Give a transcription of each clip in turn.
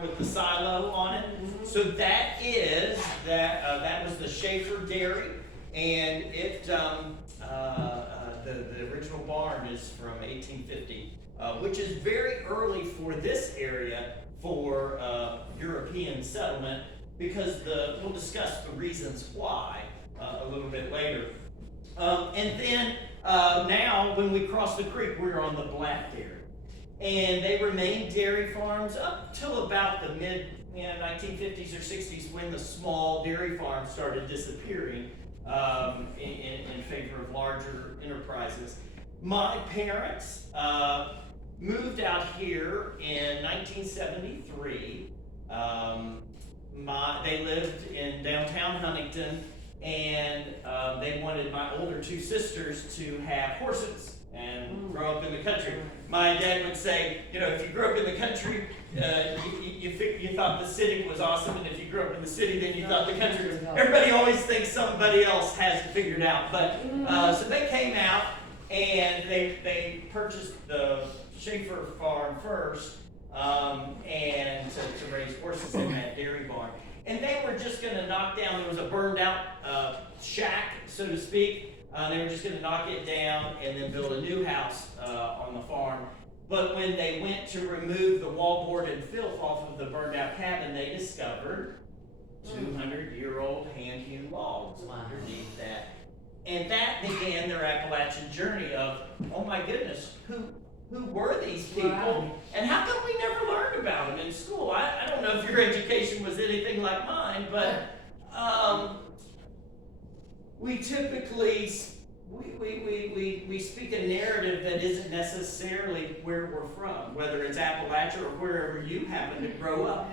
farm with the silo on it. So that was the Schaefer Dairy, and the original barn is from 1850, which is very early for this area for European settlement, because we'll discuss the reasons why a little bit later. And then now, when we cross the creek, we're on the Black Dairy. And they remained dairy farms up till about the mid 1950s or 60s, when the small dairy farms started disappearing in favor of larger enterprises. My parents moved out here in 1973. They lived in downtown Huntington, and they wanted my older two sisters to have horses and grow up in the country. My dad would say, if you grew up in the country, you thought the city was awesome, and if you grew up in the city, then you thought the country was. Everybody always thinks somebody else has it figured out. But so they came out and they purchased the Schaefer farm first, and to raise horses in that dairy barn. And they were just going to knock down. There was a burned out shack, so to speak. They were just going to knock it down and then build a new house on the farm. But when they went to remove the wallboard and filth off of the burned out cabin, they discovered 200-year-old hand-hewn logs underneath that. And that began their Appalachian journey of, oh my goodness, who were these people? Wow. And how come we never learned about them in school? I don't know if your education was anything like mine, but we typically we speak a narrative that isn't necessarily where we're from, whether it's Appalachia or wherever you happen to grow up.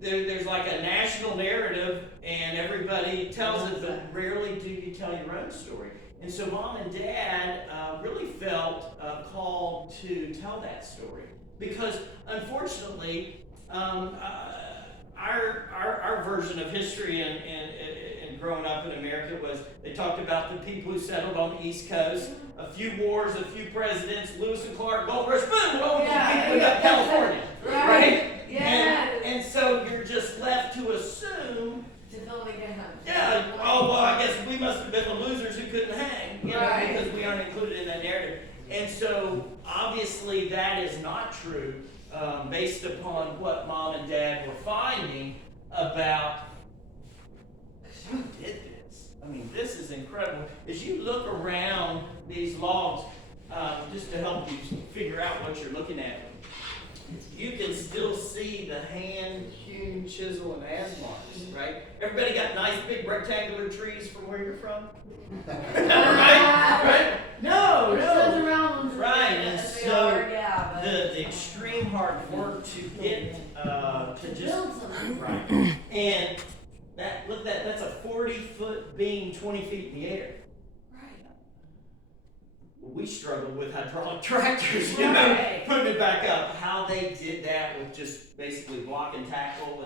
There's like a national narrative, and everybody tells it, but rarely do you tell your own story. And so Mom and Dad really felt called to tell that story, because unfortunately, our version of history and growing up in America was, they talked about the people who settled on the East Coast, a few wars, a few presidents, Lewis and Clark, Gold Rush, boom, we got California, right? And so you're just left to assume. Yeah, oh, well, I guess we must have been the losers who couldn't hang, because we aren't included in that narrative. And so, obviously, that is not true, based upon what Mom and Dad were finding about who did this. I mean, this is incredible. As you look around these logs, just to help you figure out what you're looking at, you can still see the hand-hewn chisel and adze marks, right? Everybody got nice big rectangular trees from where you're from? Right? No. Right, and so the extreme hard work to get to just right. And that's a 40-foot beam, 20 feet in the air. We struggled with hydraulic tractors, putting it back up. How they did that with just basically block and tackle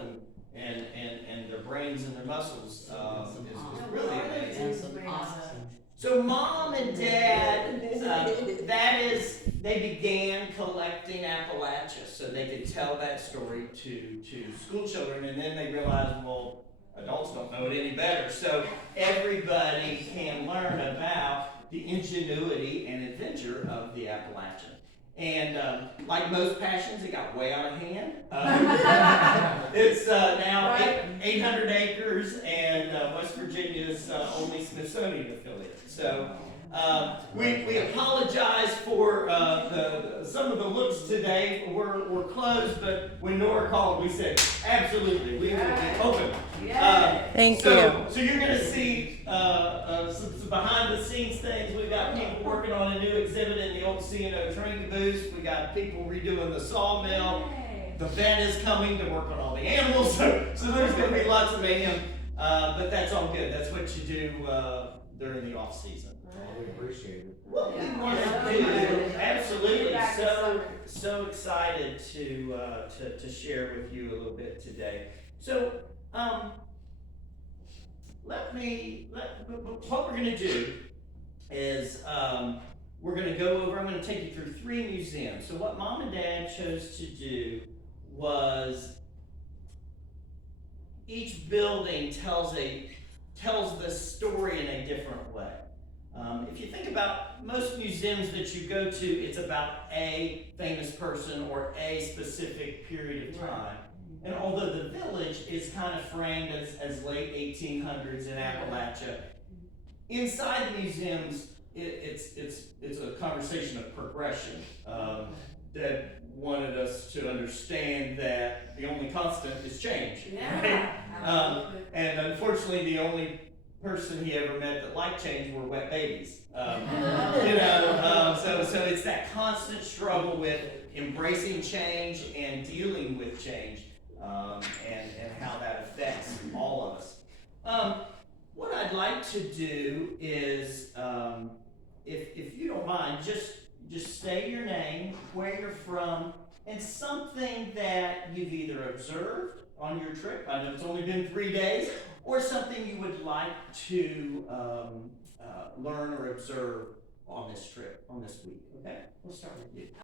and their brains and their muscles is really amazing. So Mom and Dad, they began collecting Appalachia so they could tell that story to school children, and then they realized, well, adults don't know it any better. So everybody can learn about the ingenuity and adventure of the Appalachian. And like most passions, it got way out of hand. It's now 800 acres, and West Virginia's only Smithsonian affiliate. So we apologize for some of the looks today. We're closed, but when Nora called, we said, absolutely, we will be open. Thank you. So you're going to see some behind-the-scenes things. We've got people working on a new exhibit in the old C&O train caboose. We got people redoing the sawmill. The vet is coming to work on all the animals. So there's going to be lots of mayhem. But that's all good. That's what you do during the off season. We appreciate it. What we want to do, absolutely, so excited to share with you a little bit today. So, what we're going to do is we're going to go over, I'm going to take you through 3 museums. So what Mom and Dad chose to do was each building tells the story in a different way. If you think about most museums that you go to, it's about a famous person or a specific period of time. And although the village is kind of framed as late 1800s in Appalachia, inside the museums, it's a conversation of progression. Dad wanted us to understand that the only constant is change. Yeah. Right? And unfortunately, the only person he ever met that liked change were wet babies. So it's that constant struggle with embracing change and dealing with change, and how that affects all of us. What I'd like to do is, if you don't mind, just say your name, where you're from, and something that you've either observed on your trip. I know it's only been 3 days, or something you would like to learn or observe on this trip, on this week. Okay, we'll start with you.